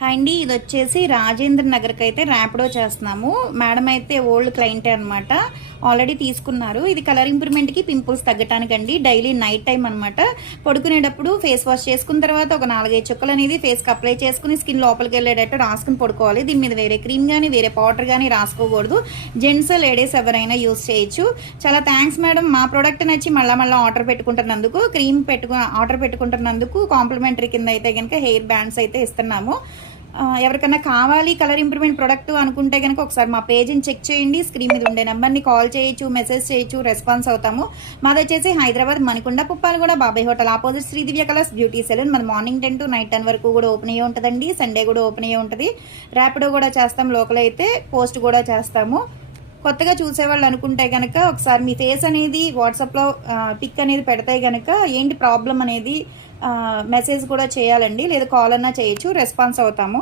Hi అండి, ఇది వచ్చేసి రాజేంద్ర నగర్కి అయితే ర్యాపిడో చేస్తున్నాము. మేడం అయితే ఓల్డ్ క్లయింటే అనమాట. ఆల్రెడీ తీసుకున్నారు. ఇది కలర్ ఇంప్రూవ్మెంట్కి, పింపుల్స్ తగ్గటానికండి. డైలీ నైట్ టైం అనమాట. పడుకునేటప్పుడు ఫేస్ వాష్ చేసుకున్న తర్వాత ఒక 4-5 చుక్కలు అనేది ఫేస్కి అప్లై చేసుకుని స్కిన్ లోపలికి వెళ్ళేటట్టు రాసుకుని పడుకోవాలి. దీని మీద వేరే క్రీమ్ కానీ వేరే పౌడర్ కానీ రాసుకోకూడదు. జెంట్స్ లేడీస్ ఎవరైనా యూస్ చేయొచ్చు. చాలా థ్యాంక్స్ మేడం, మా ప్రోడక్ట్ నచ్చి మళ్ళీ ఆర్డర్ పెట్టుకుంటున్నందుకు, క్రీమ్ ఆర్డర్ పెట్టుకుంటున్నందుకు కాంప్లిమెంటరీ కింద అయితే కనుక హెయిర్ బ్యాండ్స్ అయితే ఇస్తున్నాము. ఎవరికన్నా కావాలి కలర్ ఇంప్రూవ్మెంట్ ప్రొడక్ట్ అనుకుంటే కనుక ఒకసారి మా పేజ్ని చెక్ చేయండి. స్క్రీన్ మీద ఉండే నెంబర్ని కాల్ చేయొచ్చు, మెసేజ్ చేయొచ్చు, రెస్పాన్స్ అవుతాము. మాది వచ్చేసి Hyderabad Manikonda Puppalaguda Babai hotel opposite Sridivya colours beauty salon. మాది మార్నింగ్ 10 to నైట్ 10 వరకు కూడా ఓపెన్ అయ్యే ఉంటుందండి. సండే కూడా ఓపెన్ అయ్యే ఉంటుంది. ర్యాపిడో కూడా చేస్తాం, లోకల్ అయితే పోస్ట్ కూడా చేస్తాము. కొత్తగా చూసేవాళ్ళు అనుకుంటే కనుక ఒకసారి మీ ఫేస్ అనేది వాట్సాప్లో పిక్ అనేది పెడితే కనుక ఏంటి ప్రాబ్లం అనేది మెసేజ్ కూడా చేయాలండి, లేదా కాల్ అన్నా చేయొచ్చు, రెస్పాన్స్ అవుతాము.